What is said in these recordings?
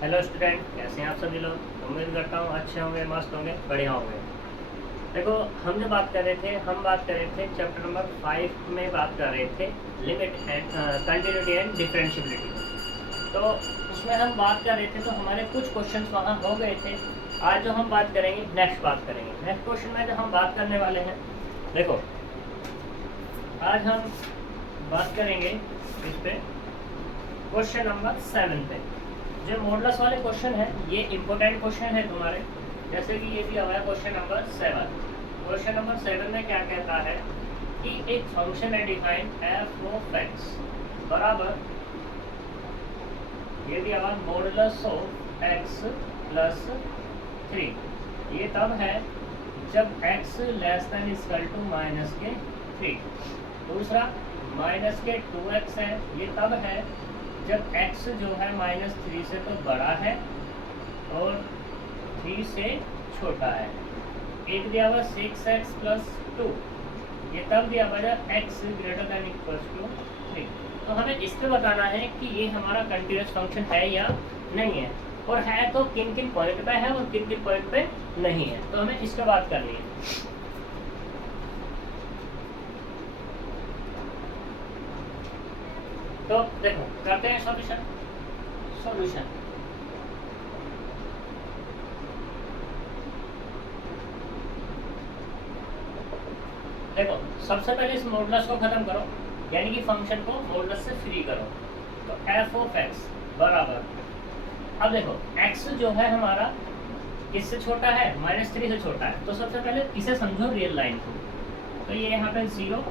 Hello student, कैसे हैं आप सभी लोग। उम्मीद करता हूँ अच्छे होंगे, मस्त होंगे, बढ़िया होंगे। देखो, हम जो बात कर रहे थे, चैप्टर नंबर 5 में बात कर रहे थे limit and continuity and differentiability. तो उसमें हम बात कर रहे थे, तो हमारे कुछ क्वेश्चन वहाँ हो गए थे। आज जो हम बात करेंगे, नेक्स्ट क्वेश्चन में जो हम बात करने वाले हैं, देखो आज हम बात करेंगे इस पे क्वेश्चन नंबर 7 पे। जो मॉडुलस वाले क्वेश्चन है, ये इंपॉर्टेंट क्वेश्चन है तुम्हारे। जैसे कि ये दिया हुआ है क्वेश्चन नंबर 7। क्वेश्चन नंबर 7 में क्या कहता है कि एक फंक्शन है डिफाइन एफ ऑफ एक्स बराबर, ये दिया हुआ मॉडुलस ऑफ एक्स प्लस 3। ये तब है जब x less than equal to minus के 3। दूसरा माइनस के 2x है, ये तब है जब x जो है -3 से तो बड़ा है और 3 से छोटा है। एक दिया हुआ 6x प्लस 2, ये तब दिया हुआ जब x greater than equal to 3। तो हमें इस पर बताना है कि ये हमारा कंटिन्यूस फंक्शन है या नहीं है, और है तो किन किन पॉइंट पे है और किन किन पॉइंट पे नहीं है। तो हमें इस पर बात करनी है। तो देखो, करते हैं सॉल्यूशन। देखो, सबसे पहले इस मॉडुलस को खत्म करो, यानी कि फंक्शन को मॉडुलस से फ्री करो। तो एफ ऑफ एक्स बराबर, अब देखो एक्स जो है हमारा किससे छोटा है, -3 से छोटा है। तो सबसे पहले इसे समझो रियल लाइन को। तो ये यहाँ पे 0,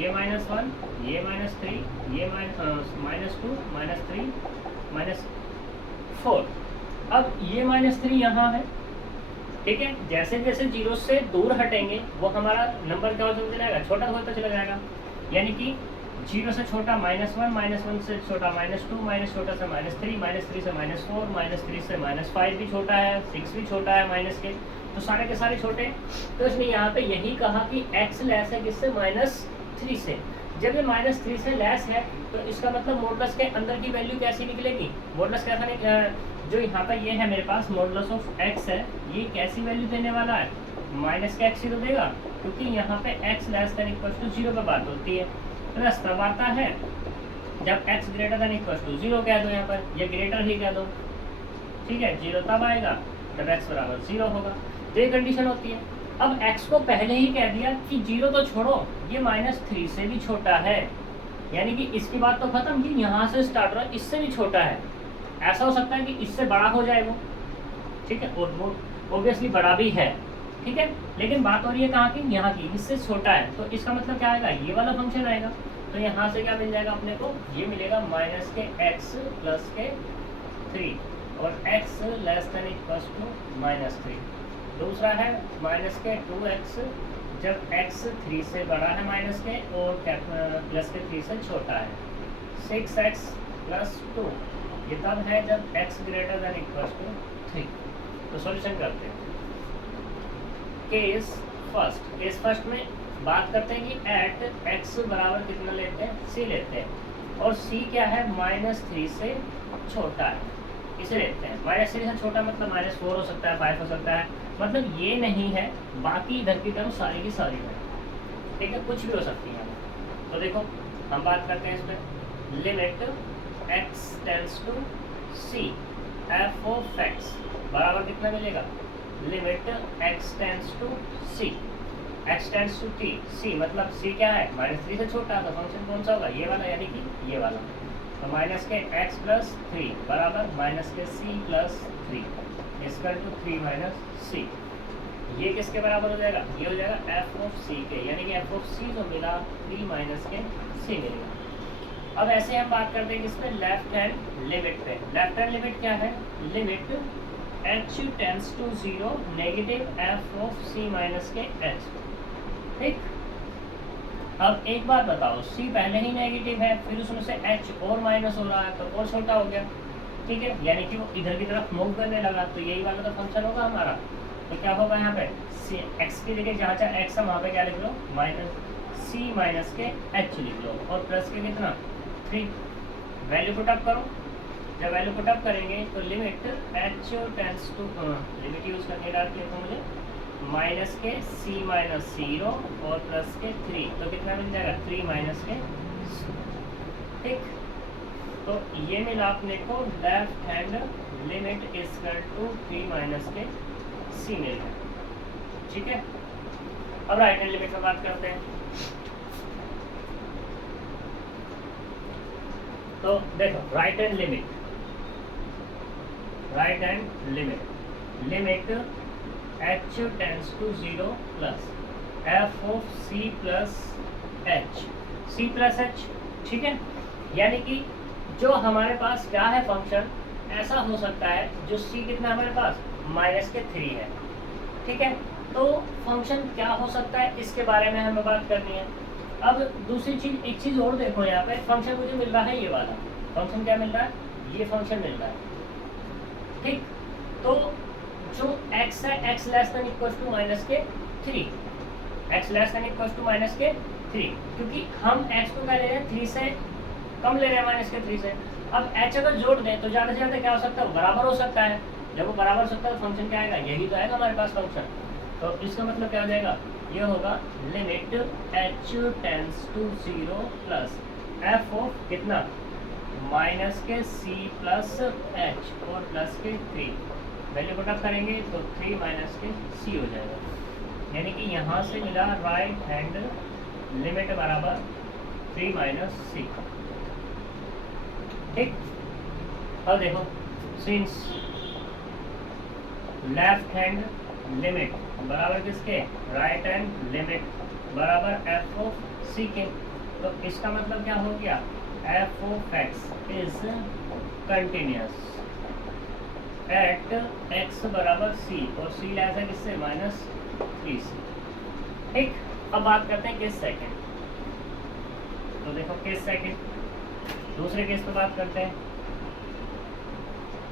ये -1, ये -3, ये -2, -3, -4। अब ये -3 यहाँ है, ठीक है। जैसे जैसे 0 से दूर हटेंगे वो हमारा नंबर क्या होता चला जाएगा, छोटा होता चला जाएगा। यानी कि 0 से छोटा -1, -1 से छोटा -2, माइनस छोटा से -3, -3 से -4, -3 से -5 भी छोटा है, 6 भी छोटा है माइनस के। तो सारे के सारे छोटे। तो इसने यहाँ पे यही कहा कि x लेस है किससे, -3 से। जब ये -3 से लेस है तो इसका मतलब मॉडुलस के अंदर की वैल्यू कैसी निकलेगी, मॉडुलस कैसा जो यहाँ पे ये है मेरे पास मॉडुलस ऑफ x है, ये कैसी वैल्यू देने वाला है, -x ही तो देगा, क्योंकि यहाँ पे x less than equal to 0 पे बात होती है। प्लस तब आता है जब x greater than equal to 0 कह दो, यहाँ पर ये ग्रेटर ही कह दो, ठीक है। 0 तब आएगा जब x बराबर 0 होगा। तो ये कंडीशन होती है। अब x को पहले ही कह दिया कि 0 तो छोड़ो, ये -3 से भी छोटा है, यानी कि इसकी बात तो खत्म कि यहाँ से स्टार्ट रहा, इससे भी छोटा है। ऐसा हो सकता है कि इससे बड़ा हो जाए वो, ठीक है, और वो ऑब्वियसली बड़ा भी है, ठीक है। लेकिन बात हो रही है कहाँ की, यहाँ की, इससे छोटा है। तो इसका मतलब क्या आएगा, ये वाला फंक्शन आएगा। तो यहाँ से क्या मिल जाएगा अपने को, ये मिलेगा -x प्लस के 3 और x less than equal to -3। दूसरा है -2x जब x 3 से बड़ा है माइनस के और प्लस के 3 से छोटा है। 6x प्लस 2, ये तब है जब x greater than equal to 3। तो सॉल्यूशन करते हैं। केस फर्स्ट में बात करते हैं कि एट x बराबर कितना लेते हैं, c लेते हैं, और c क्या है, -3 से छोटा है, इसे लेते हैं। -3 से छोटा मतलब -4 हो सकता है, 5 हो सकता है, मतलब ये नहीं है, बाकी इधर की तरफ सारी की सारी है, ठीक है, कुछ भी हो सकती है। तो देखो हम बात करते हैं इस पर। Limit x tends to c f of x बराबर कितना मिलेगा, limit x tends to c, x tends to t, c मतलब c क्या है, -3 से छोटा, तो फंक्शन कौन सा होगा, ये वाला, यानी कि ये वाला। तो माइनस के x प्लस 3 बराबर माइनस के c प्लस 3 इसका टू 3 माइनस c। ये किसके बराबर हो जाएगा, ये हो जाएगा f ऑफ c के, यानी कि f ऑफ c जो मिला 3 माइनस के c मिलेगा। अब ऐसे हम बात करते हैं किसमें, लेफ्ट हैंड लिमिट पे। लेफ्ट हैंड लिमिट क्या है, limit h tends to 0 negative f of c minus के h, ठीक। अब एक बात बताओ, c पहले ही नेगेटिव है, फिर उसमें से h और माइनस हो रहा है तो और छोटा हो गया, ठीक है, यानी कि वो इधर की तरफ मूव करने लगा। तो यही वाला तो फंक्शन होगा हमारा। तो क्या होगा यहाँ पे, x की जगह जहाँ चाहे x है वहाँ पे क्या लिख लो, -c माइनस के h लिख लो, और प्लस के कितना 3, वैल्यू पुट अप करो। जब वैल्यू पुट अप करेंगे तो limit h tends to limit use करके डाल के तो मुझे माइनस के सी माइनस 0 और प्लस के 3, तो कितना मिल जाएगा 3 माइनस के, ठीक। तो ये मिला अपने को left hand limit equal to 3 minus के सी मिल गया, ठीक है। अब राइट हैंड लिमिट में बात करते हैं। तो देखो right hand limit limit h tends to 0 plus F of C plus h, ठीक है। यानी कि जो हमारे पास क्या है फंक्शन, ऐसा हो सकता है जो सी कितना हमारे पास माइनस के 3 है, ठीक है। तो फंक्शन क्या हो सकता है इसके बारे में हमें बात करनी है। अब दूसरी चीज, एक चीज और देखो, यहाँ पे फंक्शन मुझे मिल रहा है ये वाला फंक्शन, क्या मिल रहा है, ये फंक्शन मिल रहा है, ठीक। तो जो x है x less than equal to minus के 3, x less than equal to minus के 3, क्योंकि हम x को क्या ले रहे हैं 3 से कम ले रहे हैं, माइनस के 3 से। अब h अगर जोड़ दें तो ज़्यादा से ज़्यादा क्या हो सकता है, बराबर हो सकता है। जब वो बराबर हो सकता है तो फंक्शन क्या आएगा, यही तो आएगा हमारे पास फंक्शन। तो इसका मतलब क्या हो जाएगा, ये होगा limit h tends to 0 plus f of कितना माइनस के c प्लस h और प्लस के 3, वैल्यू पुट अप करेंगे तो 3 माइनस के c हो जाएगा। यानी कि यहाँ से मिला राइट हैंड लिमिट बराबर 3 माइनस c, ठीक। अब देखो सिंस लेफ्ट हैंड लिमिट बराबर किसके, राइट हैंड लिमिट बराबर एफ ऑफ सी के, तो इसका मतलब क्या हो गया, F of x is continuous at x बराबर सी, और सी ऐसा किससे माइनस 3c, ठीक। अब बात करते हैं केस सेकंड। तो देखो केस सेकंड, दूसरे केस पे बात करते हैं।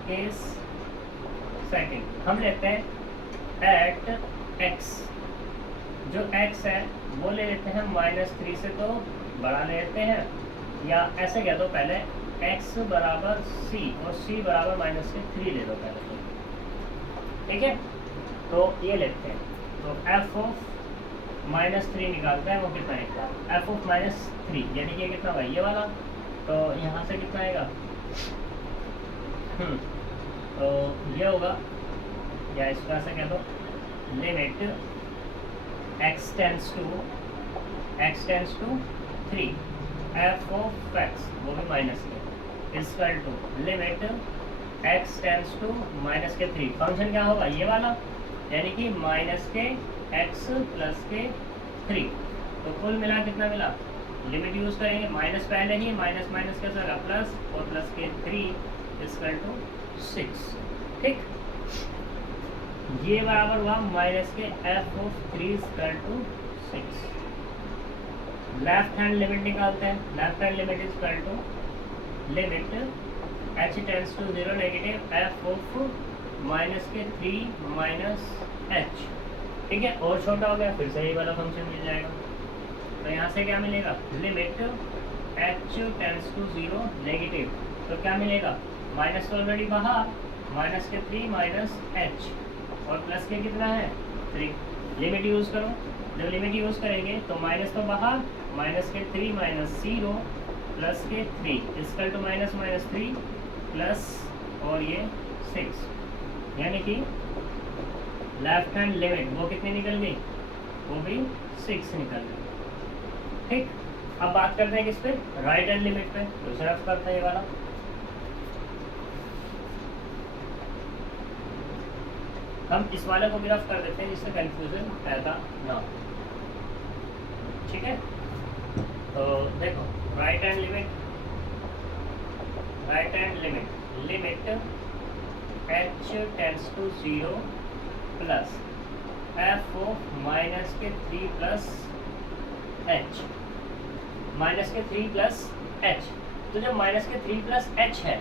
केस सेकंड हम लेते हैं एट एक्स, जो x है वो ले लेते हैं -3 से, तो बड़ा ले लेते हैं, या ऐसे कह दो पहले x बराबर c और c बराबर -3 ले लो पहले तो, ठीक है। तो ये लेते हैं, तो f ऑफ -3 निकालते हैं, वो कितना आएगा, f ऑफ -3 यानी कि कितना होगा ये वाला, तो यहाँ से कितना आएगा, तो ये होगा, या इसको ऐसे कह दो limit x tends to 3 f of x, वो भी माइनस के, equal to limit x tends to -3, function क्या होगा ये वाला, यानी कि माइनस के x प्लस के 3, तो कुल मिला कितना मिला, लिमिट यूज करेंगे, माइनस पहले ही, माइनस माइनस कैसा होगा प्लस, और प्लस के 3 इक्वल टू 6, ठीक। ये बराबर हुआ माइनस के f of 3 equal to 6। Left hand limit निकालते हैं, left hand limit equal to limit h tends to 0 negative f of minus के 3 माइनस h, ठीक है। और छोटा हो गया, फिर से ये वाला फंक्शन मिल जाएगा, तो यहाँ से क्या मिलेगा, limit h tends to 0 negative, तो क्या मिलेगा, माइनस ऑलरेडी बाहर, माइनस के 3 माइनस h और प्लस के कितना है 3, लिमिट यूज़ करो, जब लिमिट यूज़ करेंगे तो माइनस तो बाहर, माइनस के 3 माइनस 0 प्लस के 3 इक्वल टू माइनस 3 प्लस और ये 6, यानी कि लेफ्ट हैंड लिमिट वो कितनी निकल गई, वो भी 6 निकल गई, ठीक। अब बात करते हैं किस पे, राइट हैंड लिमिट पे, दूसरा करते हैं ये वाला। हम इस वाले को भी रफ कर देते हैं जिससे कंफ्यूजन पैदा ना हो, ठीक है। तो देखो right hand limit h tends to 0 plus f of minus के 3 प्लस h, माइनस के 3 प्लस h, तो जब माइनस के 3 प्लस h है,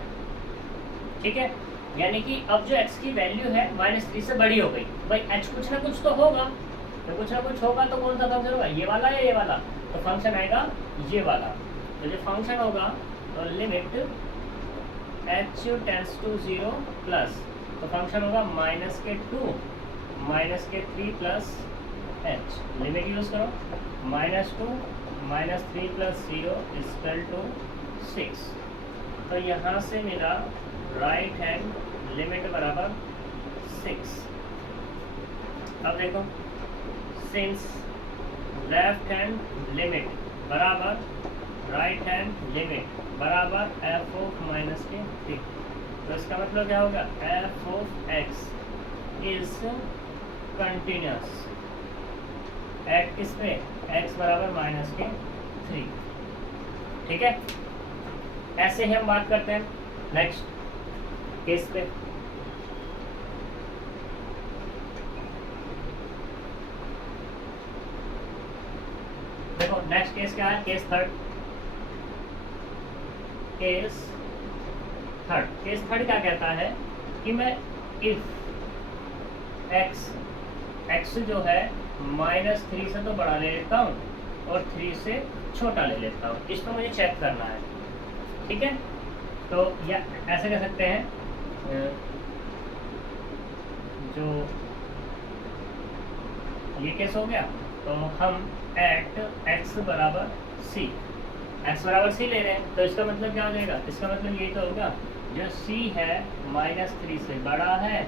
ठीक है, यानी कि अब जो x की वैल्यू है -3 से बड़ी हो गई, भाई h कुछ ना कुछ तो होगा, तो कुछ ना कुछ होगा, तो कौन सा फंक्शन होगा, ये वाला या ये वाला, तो फंक्शन आएगा ये वाला। तो जो फंक्शन होगा तो limit h tends to 0 plus, तो फंक्शन होगा माइनस के 2 माइनस के 3 प्लस एच। लिमिट यूज़ करो, -2 -3 प्लस 0 इक्वल टू 6। तो यहाँ से मिला राइट हैंड लिमिट बराबर 6। अब देखो, सिंस लेफ्ट हैंड लिमिट बराबर राइट हैंड लिमिट बराबर एफ ऑफ माइनस के 3, तो इसका मतलब क्या होगा, F of x is continuous at किस पे, एक्स बराबर माइनस के 3। ठीक है, ऐसे ही हम बात करते हैं नेक्स्ट केस पे। देखो नेक्स्ट केस क्या है, केस थर्ड। केस थर्ड क्या कहता है कि मैं इफ एक्स जो है -3 से तो बड़ा ले लेता हूँ और 3 से छोटा ले लेता हूँ, इसको मुझे चेक करना है। ठीक है, तो या ऐसे कह सकते हैं, जो ये केस हो गया, तो हम एट एक्स बराबर सी ले रहे हैं, तो इसका मतलब क्या हो जाएगा, इसका मतलब ये तो होगा जो c है -3 से बड़ा है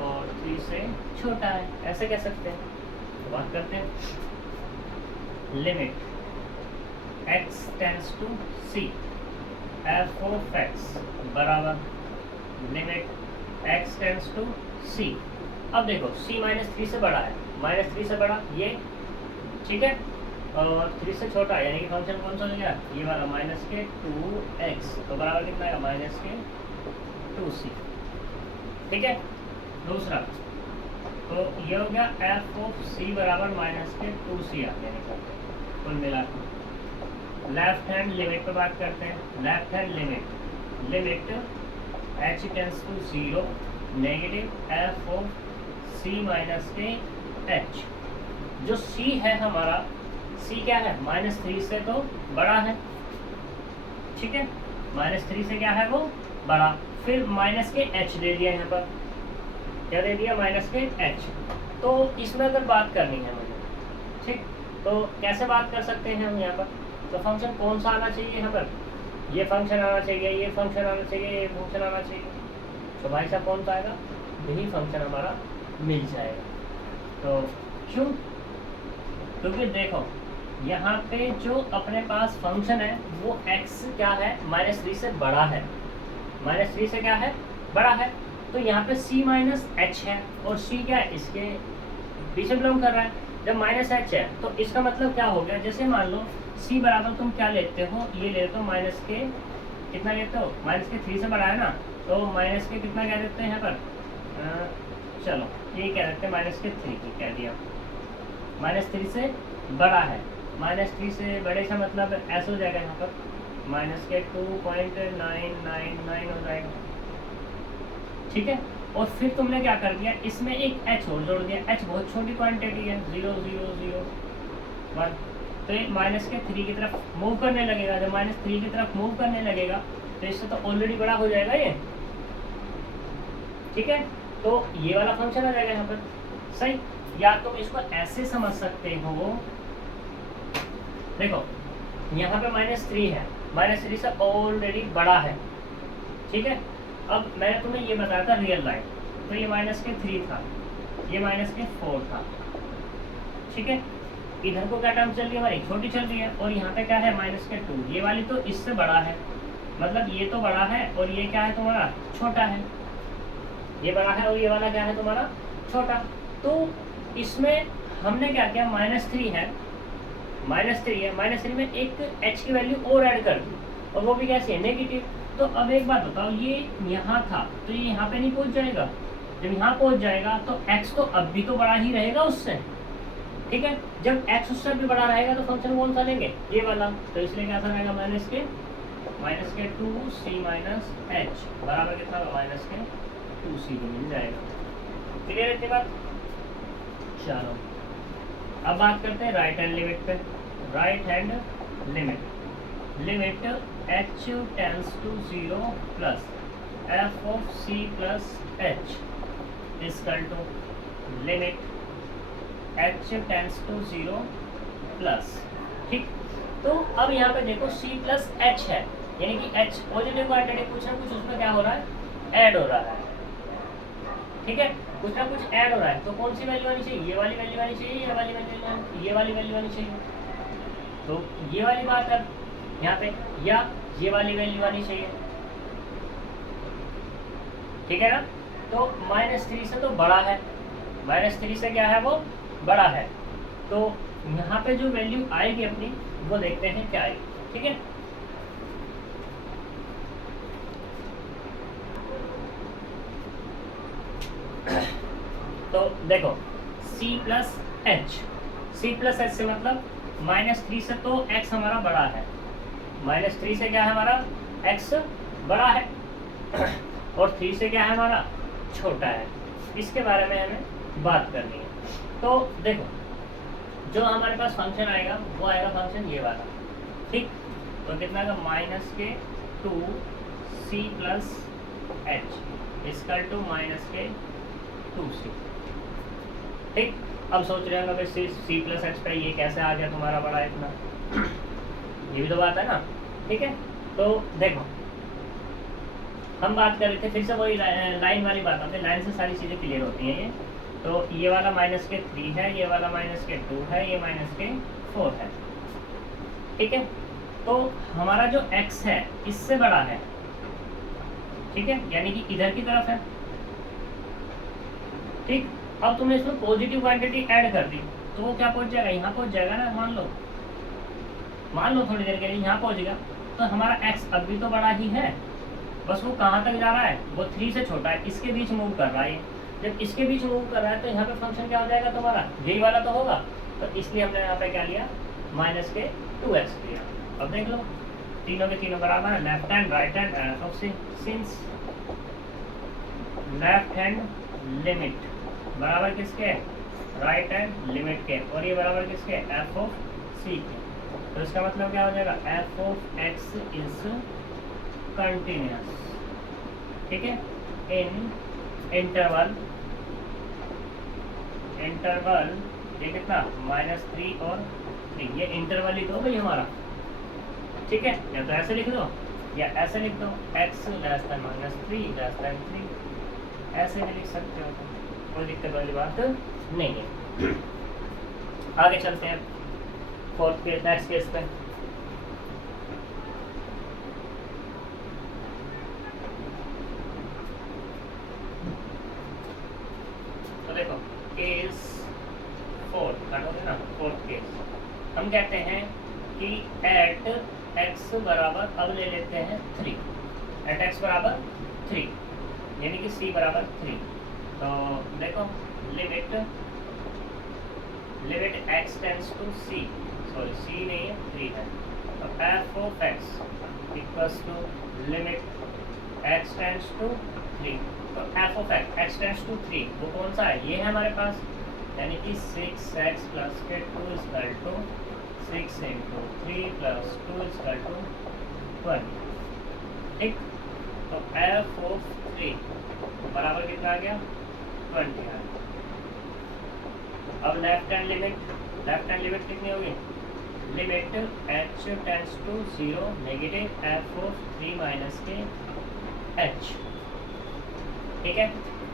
और 3 से छोटा है, ऐसे कह सकते हैं। तो बात करते हैं, limit x tends to c F of x बराबर limit x tends to c। अब देखो c -3 से बड़ा है, -3 से बड़ा ये, ठीक है, और 3 से छोटा, यानी कि फंक्शन कौन सा हो गया, ये वाला माइनस के 2x, तो बराबर कितना है, माइनस के 2c। ठीक है, दूसरा, तो ये हो गया एफ ऑफ c बराबर माइनस के 2c आ गया कुल मिला के। लेफ्ट हैंड लिमिट पे बात करते हैं, left hand limit h tends to 0 negative f of c minus के h। जो c है हमारा, c क्या है, -3 से तो बड़ा है, ठीक है, -3 से क्या है वो बड़ा, फिर माइनस के h दे दिया, यहाँ पर क्या दे दिया, माइनस के h। तो इसमें अगर बात करनी है मुझे, ठीक, तो कैसे बात कर सकते हैं हम यहाँ पर, तो फंक्शन कौन सा आना चाहिए यहाँ पर, ये फंक्शन आना चाहिए, ये फंक्शन आना चाहिए, ये फंक्शन आना चाहिए, तो भाई साहब कौन सा आएगा, यही फंक्शन हमारा मिल जाएगा। तो क्यों, क्योंकि देखो यहाँ पे जो अपने पास फंक्शन है वो x क्या है, -3 से बड़ा है, -3 से क्या है, बड़ा है, तो यहाँ पे c -h है, और c क्या है, इसके पीछे बिलोंग कर रहा है। जब -h है तो इसका मतलब क्या हो गया, जैसे मान लो c बराबर तुम क्या लेते हो, ये लेते हो माइनस के कितना लेते हो, माइनस के 3 से बड़ा है ना, तो माइनस के कितना कह देते हैं यहाँ पर, चलो ये कह देते हैं माइनस के 3 कह दिया, -3 से बड़ा है, -3 से बड़े का मतलब ऐसा हो जाएगा यहाँ पर माइनस के 2.999 हो जाएगा। ठीक है, और फिर तुमने क्या कर दिया, इसमें एक h और जोड़ दिया, h बहुत छोटी क्वांटिटी है, 0 0 0 1, तो ये माइनस के 3 की तरफ मूव करने लगेगा। जब -3 की तरफ मूव करने लगेगा तो इससे तो ऑलरेडी बड़ा हो जाएगा ये, ठीक है, तो ये वाला फंक्शन आ जाएगा यहाँ पर, सही। या तुम इसको ऐसे समझ सकते हो, देखो यहाँ पे -3 है, -3 से ऑलरेडी बड़ा है, ठीक है। अब मैंने तुम्हें ये बताया था रियल लाइन, तो ये -3 था, ये -4 था, ठीक है। इधर को क्या टर्म चल रही है हमारी, छोटी चल रही है, और यहाँ पे क्या है -2, ये वाली तो इससे बड़ा है, मतलब ये तो बड़ा है और ये क्या है तुम्हारा छोटा है, ये बड़ा है और ये वाला क्या है तुम्हारा छोटा। तो इसमें हमने क्या किया, -3 है, -3 में एक h की वैल्यू और ऐड कर दी, और वो भी कैसे है, नेगेटिव। तो अब एक बात बताओ, ये यहाँ था तो ये यहाँ पे नहीं पहुँच जाएगा, जब यहाँ पहुँच जाएगा तो x तो अब भी तो बड़ा ही रहेगा उससे, ठीक है। जब x उससे भी बड़ा रहेगा तो फंक्शन कौन सा लेंगे, ये वाला, तो इसलिए क्या रहेगा, माइनस के 2c - h बराबर कितना होगा, -2c को मिल जाएगा। क्लियर है इतनी बात। चलो अब बात करते हैं राइट हैंड लिमिट पे। Right hand limit h tends to 0 plus F of C plus h equal to limit h tends to 0 plus. ठीक, तो अब यहाँ पे देखो c प्लस एच है, यानी कि h पॉजिटिव क्वांटिटी, कुछ ना कुछ उसमें क्या हो रहा है, ऐड हो रहा है। ठीक है, कुछ ना कुछ ऐड हो रहा है, तो कौन सी वैल्यू आनी चाहिए, ये वाली वैल्यू आनी चाहिए, ये वाली वैल्यू, ये वाली वैल्यू आनी चाहिए। तो ये वाली बात है यहाँ पे, या ये वाली वैल्यू आनी चाहिए। ठीक है ना, तो -3 से तो बड़ा है, -3 से क्या है, वो बड़ा है। तो यहाँ पे जो वैल्यू आएगी अपनी, वो देखते हैं क्या आएगी। ठीक है, तो देखो c plus h, c plus h से मतलब -3 से तो x हमारा बड़ा है, -3 से क्या है हमारा, x बड़ा है, और 3 से क्या है हमारा, छोटा है। इसके बारे में हमें बात करनी है। तो देखो जो हमारे पास फंक्शन आएगा वो आएगा फंक्शन ये वाला। ठीक, तो कितना का -2 c plus h equal to -2c। ठीक, अब सोच रहे होंगे भाई c प्लस एच पे ये कैसे आ गया तुम्हारा बड़ा इतना, ये भी तो बात है ना। ठीक है, तो देखो हम बात कर रहे थे, फिर से वही लाइन वाली बात होती है, लाइन से सारी चीज़ें क्लियर होती हैं ये। तो ये वाला -3 है, ये वाला -2 है, ये -4 है। ठीक है, तो हमारा जो x है इससे बड़ा है। ठीक है, यानी कि इधर की तरफ है। ठीक, अब तुमने इसमें पॉजिटिव क्वांटिटी ऐड कर दी, तो वो क्या पहुंच जाएगा, यहाँ पहुंच जाएगा ना। मान लो थोड़ी देर के लिए यहाँ पहुंच गया, तो हमारा x अब भी तो बड़ा ही है, बस वो कहाँ तक जा रहा है, वो 3 से छोटा है, इसके बीच मूव कर रहा है। जब इसके बीच मूव कर रहा है तो यहाँ पे फंक्शन क्या हो जाएगा तुम्हारा, यही वाला तो होगा। तो इसलिए हमने यहाँ पे क्या लिया, -2x लिया। अब देख लो तीनों के तीनों बराबर है, left hand right hand, F of since left hand limit बराबर किसके, राइट हैंड लिमिट के, और ये बराबर किसके, एफ ऑफ सी के। तो इसका मतलब क्या हो जाएगा, f of x is continuous. ठीक है, इन इंटरवल ये कितना, -3 और 3, ये इंटरवल ही दो भाई हमारा। ठीक है, या तो ऐसे लिख दो या ऐसे लिख दो, x -3 3, ऐसे भी लिख सकते हो, कोई दिक्कत वाली बात नहीं है। आगे चलते हैं फोर्थ केस, नेक्स्ट केस पे। तो देखो केस 4 ना, फोर्थ केस हम कहते हैं कि एट x बराबर, अब ले लेते हैं 3, एट x बराबर 3 यानी कि c बराबर 3। तो देखो limit x tends to c, sorry c नहीं है 3 है, तो f of x equals to limit x tends to 3। तो f of x tends to 3 वो कौन सा है, ये है हमारे पास, यानी कि 6x प्लस के 2 equal to 6 into 3 plus 2 equal to 20। ठीक, तो f ऑफ 3 बराबर कितना आ गया, 20 है। अब लेफ्ट हैंड लिमिट कितनी होगी, limit h tends to 0 negative f of 3 minus के h। ठीक है,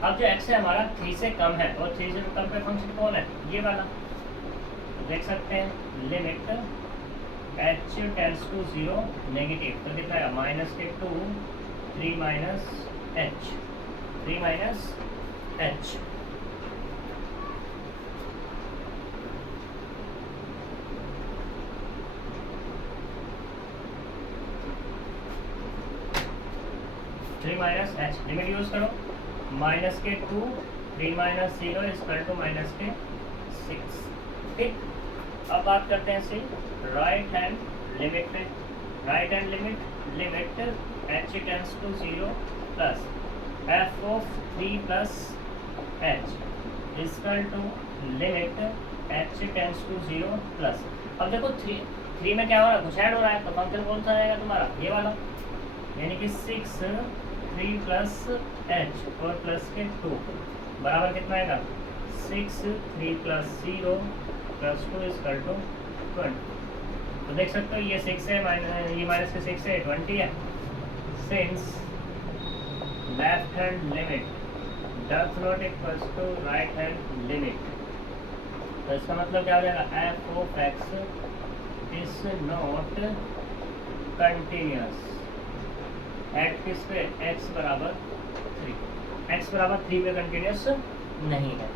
अब जो x है हमारा 3 से कम है, और 3 से कम पे फंक्शन कौन है, ये वाला। तो देख सकते हैं limit h tends to 0 negative, तो कितना है, -2 3 minus h, 3 minus h। -h limit use करो, -2 3 माइनस 0 इक्वल टू -6। ठीक, अब बात करते हैं सी राइट हैंड लिमिट में। Right hand limit h tends to 0 plus f of 3 plus h equal to limit h tends to 0 plus. अब देखो 3 में क्या हो रहा है, कुछ ऐड हो रहा है, तो फंक्शन कौन सा आएगा तुम्हारा, ये वाला, यानी कि 6 3 प्लस एच और प्लस के 2 बराबर कितना आएगा 6, 3 प्लस 0 प्लस 2 इक्वल टू 20। तो देख सकते हो ये 6 है, ये माइनस के 6 है, 20 है। Since left hand limit does not equals to right hand limit, तो इसका मतलब क्या हो जाएगा f of x is not continuous at किस पे x बराबर 3, x बराबर 3 पे कंटिन्यूस नहीं है।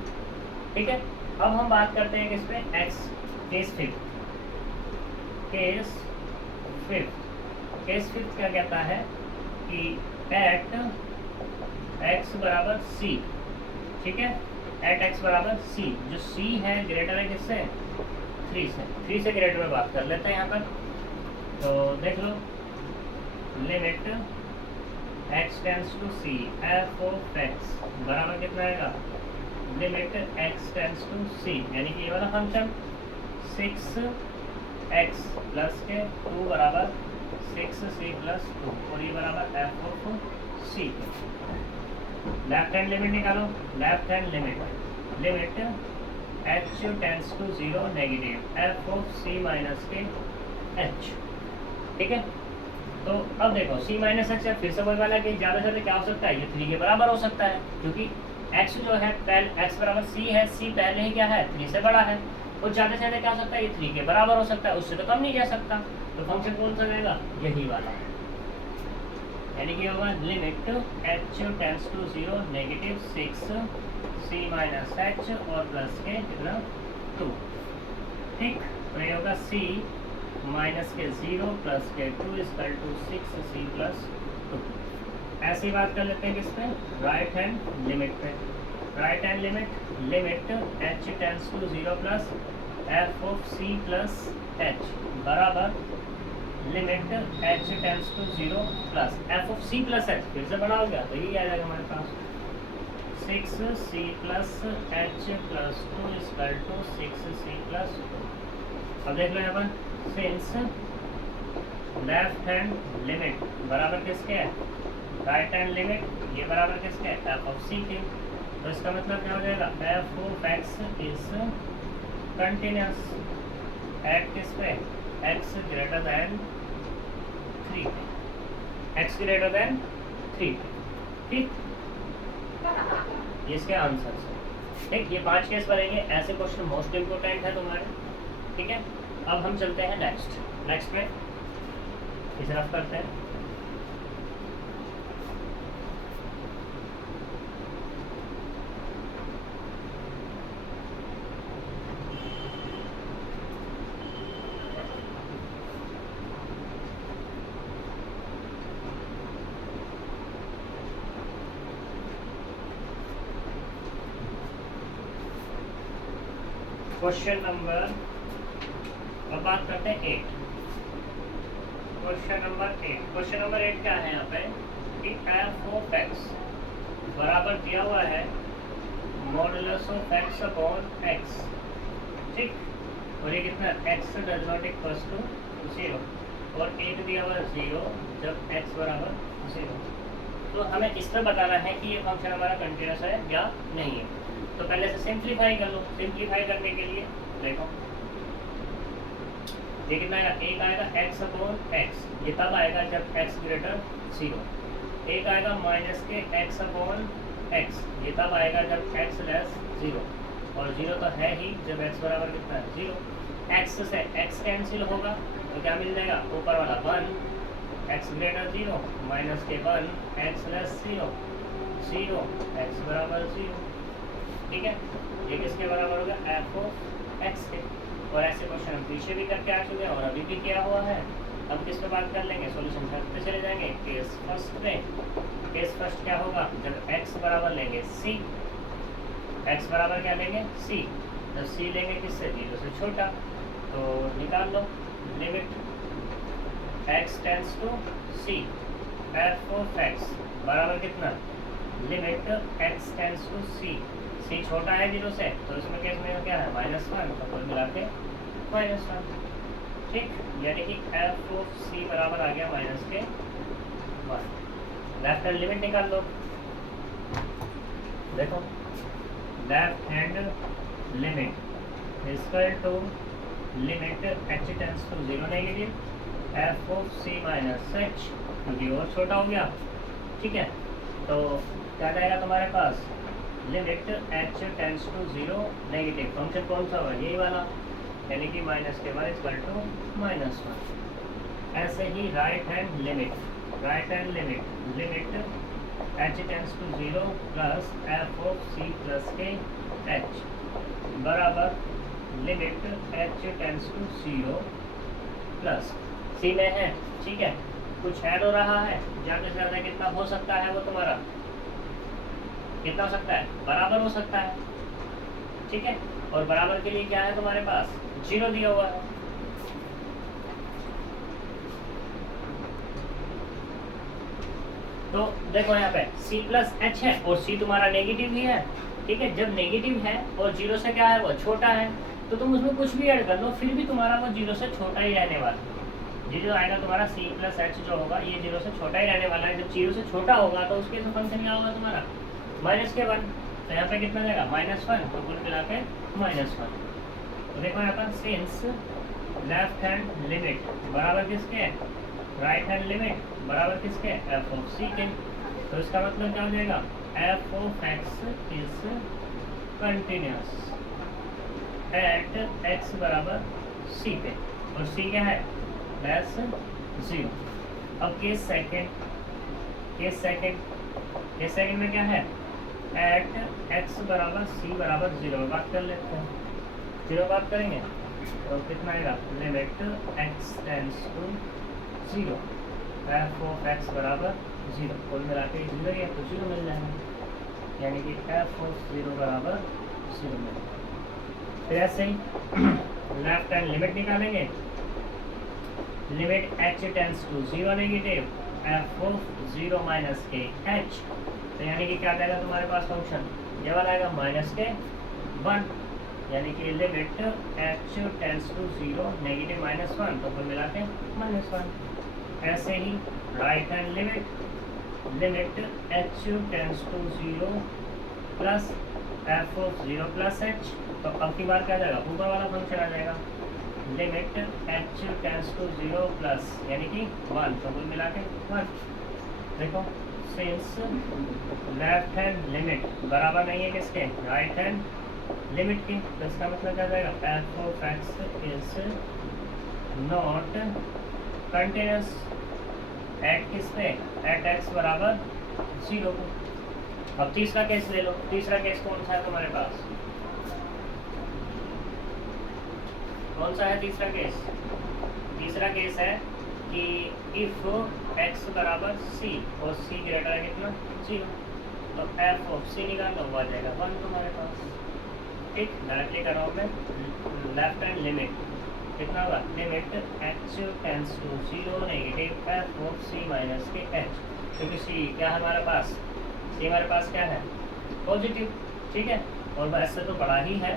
ठीक है, अब हम बात करते हैं किस पे x case fifth. Case fifth क्या कहता है कि एट x बराबर c, ठीक है, एट x बराबर c, जो c है ग्रेटर है किससे 3 से, 3 से ग्रेटर में बात कर लेते हैं यहाँ पर। तो देख लो limit x tends to c f of x बराबर कितना आएगा limit x tends to c, यानी कि ये वाला फंक्शन 6x प्लस के 2 बराबर 6c प्लस 2 और ये बराबर f of c। Left hand limit निकालो, left hand limit h tends to 0 negative f of c minus के h। ठीक है, तो अब देखो c माइनस एक्स फिर से वही वाला कि ज़्यादा से ज़्यादा क्या हो सकता है, ये 3 के बराबर हो सकता है, क्योंकि x जो है पहले x बराबर c है, c पहले ही क्या है 3 से बड़ा है, और ज़्यादा से ज़्यादा क्या हो सकता है, ये 3 के बराबर हो सकता है, उससे तो कम नहीं जा सकता। तो फंक्शन कौन सा रहेगा, यही वाला, यानी कि होगा limit h tends to 0 negative 6c minus h और प्लस के कितना 2। ठीक, तो ये होगा c माइनस के 0 प्लस के 2 इक्वल टू 6c प्लस 2। ऐसी बात कर लेते हैं किस पे, राइट हैंड लिमिट पे। Right hand limit h tends to 0 plus f of c plus h बराबर limit h tends to 0 plus f of c plus h, फिर से बड़ा हो गया तो यही आ जाएगा हमारे पास 6c plus h plus 2 equal to 6c plus 2। अब देख लो यहाँ पर सिंस लेफ्ट हैंड लिमिट बराबर किसके है राइट हैंड लिमिट, ये बराबर किसके है एफ ऑफ सी के, तो इसका मतलब क्या हो जाएगा f of x is continuous at किस पे x greater than 3, x greater than 3। ठीक, ये इसके आंसर है। ठीक, ये 5 केस बनेंगे, ऐसे क्वेश्चन मोस्ट इम्पोर्टेंट है तुम्हारे। ठीक है, अब हम चलते हैं नेक्स्ट पे, इस रफ करते हैं। क्वेश्चन नंबर, अब बात करते हैं 8। क्वेश्चन नंबर 8 क्या है यहाँ पे कि एफ ऑफ एक्स बराबर दिया हुआ है modulus of x upon x. ठीक, और ये कितना x does not equals to 0 और 8 दिया हुआ है 0 जब एक्स बराबर 0। तो हमें इस पर बताना है कि ये फंक्शन हमारा कंटिन्यूस है या नहीं है। तो पहले से सिंप्लीफाई कर लो। सिंप्लीफाई करने के लिए देखो ये कितना आएगा, एक आएगा x अपॉन एक्स, ये तब आएगा जब x ग्रेटर 0। एक आएगा माइनस के x अपॉन एक्स, ये तब आएगा जब x लेस 0, और 0 तो है ही जब x बराबर कितना है 0। x से x कैंसिल होगा तो क्या मिल जाएगा, ऊपर वाला 1 x ग्रेटर 0 माइनस के 1 x लेस 0 0 x बराबर 0। ठीक है, ये किसके बराबर होगा, एफ ऑफ एक्स के। और ऐसे क्वेश्चन हम पीछे भी करके आ चुके हैं और अभी भी किया हुआ है। अब किस पे बात कर लेंगे, सॉल्यूशन करते चले जाएंगे। केस फर्स्ट पे, केस फर्स्ट क्या होगा, जब x बराबर लेंगे c, x बराबर क्या लेंगे c, जब c लेंगे किससे 0 से छोटा, तो निकाल लो limit x tends to c F of x बराबर कितना, limit x tends to c, c छोटा है 0 से, तो इसमें केस में क्या है -1, तो कुल मिला के -1। ठीक, यानी कि एफ ऑफ c बराबर आ गया -1। लेफ्ट हैंड लिमिट निकाल लो। देखो left hand limit equal to limit h tends to 0 negative f of c minus h, क्योंकि और छोटा हो गया। ठीक है, तो क्या जाएगा तुम्हारे पास limit h tends to 0 negative, function कौन सा होगा यही वाला, यानी कि माइनस के बाद इक्वल टू -1। ऐसे ही right hand limit limit h tends to 0 plus F of C plus के h बराबर limit h tends to 0 plus C में है। ठीक है, कुछ ऐड हो रहा है, ज़्यादा से ज़्यादा कितना हो सकता है वो तुम्हारा, कितना हो सकता है, बराबर हो सकता है। ठीक है, और बराबर के लिए क्या है तुम्हारे पास 0 दिया हुआ है। तो देखो यहाँ पे c प्लस एच है और c तुम्हारा नेगेटिव ही है। ठीक है, जब नेगेटिव है और 0 से क्या है वो छोटा है, तो तुम उसमें कुछ भी ऐड कर लो फिर भी तुम्हारा वो 0 से छोटा ही रहने वाला है। ये जो आएगा तुम्हारा c प्लस एच जो होगा ये 0 से छोटा ही रहने वाला है। जब 0 से छोटा होगा तो उसके फंक्शन क्या होगा तुम्हारा -1, तो यहाँ पे कितना जाएगा -1, तो कुल मिला के -1। तो देखो यहाँ पर सिंस लेफ्ट हैंड लिमिट बराबर किसके, राइट हैंड लिमिट बराबर किसके, एफ ऑफ सी के। तो इसका मतलब क्या हो जाएगा, f of x is continuous at x बराबर सी पे, और सी क्या है +0। अब केस सेकंड में क्या है, एट एक्स बराबर सी बराबर 0 बात कर लेते हैं। 0 बात करेंगे तो कितना आएगा, limit x tends to 0 f of x बराबर 0, कुल मिला के 0 या तो 0 मिल जाएगा, यानी कि एफ ऑफ 0 बराबर 0 मिलेगा। फिर ऐसे ही लेफ्ट हैंड लिमिट निकालेंगे, limit h tends to 0 negative f of 0 minus के h, तो यानी कि क्या जाएगा तुम्हारे पास फंक्शन ये वाला आएगा -1, यानी कि limit h tends to 0 negative -1, तो कुल मिला के -1। ऐसे ही right hand limit h tends to 0 plus F of 0 plus h, तो अब की बार क्या जाएगा ऊपर वाला फंक्शन आ जाएगा limit h tends to 0 plus यानी कि 1, तो कुल मिला के 1। देखो सिंस लेफ्ट हैंड लिमिट बराबर नहीं है किसके, राइट हैंड लिमिट की, तो इसका मतलब क्या जाएगा f of x is not continuous at किस पे, एट एक्स बराबर 0 को। अब तीसरा केस ले लो, तीसरा केस कौन सा है तुम्हारे पास, कौन सा है तीसरा केस, तीसरा केस है कि इफ x बराबर c और c ग्रेटर है कितना 0, तो f ऑफ c निकाल लो, आ जाएगा 1 तुम्हारे पास। ठीक, डायरेक्टली कर रहा हूँ मैं, लेफ्ट हैंड लिमिट कितना होगा, limit h tends to 0 negative f of c minus के h, क्योंकि c क्या है हमारे पास, c हमारे पास क्या है पॉजिटिव। ठीक है, और वैसे तो बड़ा ही है,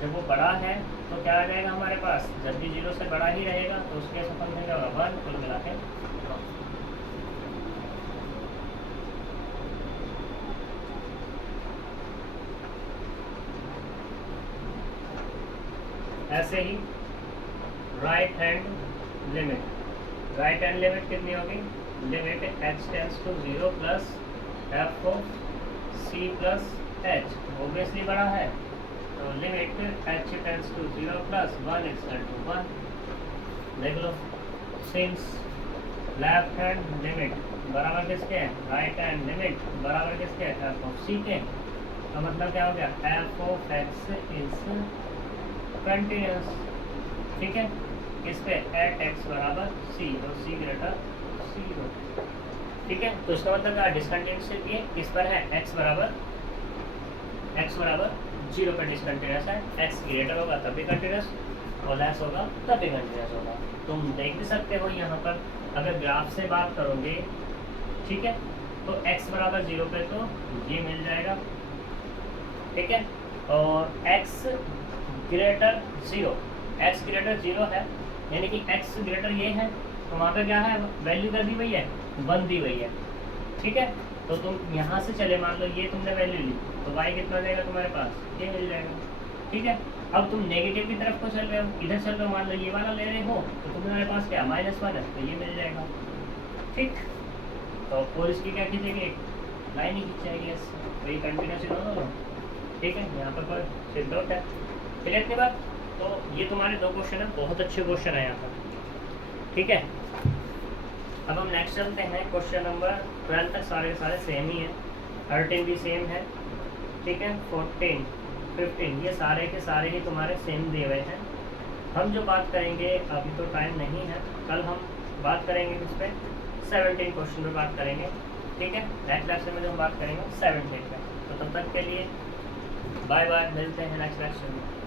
जब वो बड़ा है तो क्या आ जाएगा हमारे पास, जब भी 0 से बड़ा ही रहेगा तो उसके फंक्शन क्या होगा 1, कुल मिला के। ऐसे ही राइट हैंड लिमिट कितनी होगी, limit h tends to 0 plus F of c plus h, obviously बड़ा है, तो limit h tends to 0 plus 1 equal to 1। देख लो सिंस लेफ्ट हैंड लिमिट बराबर किसके है, राइट हैंड लिमिट बराबर किसके है, एफ ऑफ सी के, तो मतलब क्या हो गया, F of x is continuous. ठीक है, किस पे, एट एक्स बराबर सी, और सी ग्रेटर 0। ठीक है, तो इसका मतलब क्या, डिसकंटिन्यूअस ये किस पर है, x बराबर 0 पर डिसकंटिन्यूअस है, x ग्रेटर होगा तब भी कंटिन्यूअस और लेस होगा तब भी कंटिन्यूअस होगा। तुम देख भी सकते हो यहाँ पर अगर ग्राफ से बात करोगे, ठीक है, तो x बराबर 0 पे तो ये मिल जाएगा। ठीक है, और x ग्रेटर 0 है, यानी कि x ग्रेटर ये है, तो वहाँ पे क्या है वैल्यू कर दी हुई है 1 दी हुई है। ठीक है। तो तुम यहाँ से चले, मान लो ये तुमने वैल्यू ली, तो y कितना देगा तुम्हारे पास, ये मिल जाएगा। ठीक है। अब तुम नेगेटिव की तरफ को चल रहे हो, इधर चल रहे हो, मान लो ये वाला ले रहे हो, तो तुम्हारे पास क्या -1 है, तो ये मिल जाएगा। ठीक। तो और इसकी क्या खींचेगी, एक लाइन ही खींच जाएगी इससे, तो ये कंटिन्यूस दोनों। ठीक है, यहाँ पर कोई सिद्ध होता है। क्लियर की बात। तो ये तुम्हारे 2 क्वेश्चन है, बहुत अच्छे क्वेश्चन है यहाँ पर। ठीक है। अब हम नेक्स्ट चलते हैं, क्वेश्चन नंबर 12 तक सारे के सारे सेम ही है। 13 भी सेम है। ठीक है। 14, 15 ये सारे के सारे ही तुम्हारे सेम दिए हुए हैं। हम जो बात करेंगे, अभी तो टाइम नहीं है, कल हम बात करेंगे किस पे, 17 क्वेश्चन पे बात करेंगे। ठीक है। नेक्स्ट लेक्चर में जो हम बात करेंगे 17 पे। तो तब तक के लिए बाय बाय, मिलते हैं नेक्स्ट लेक्चर में।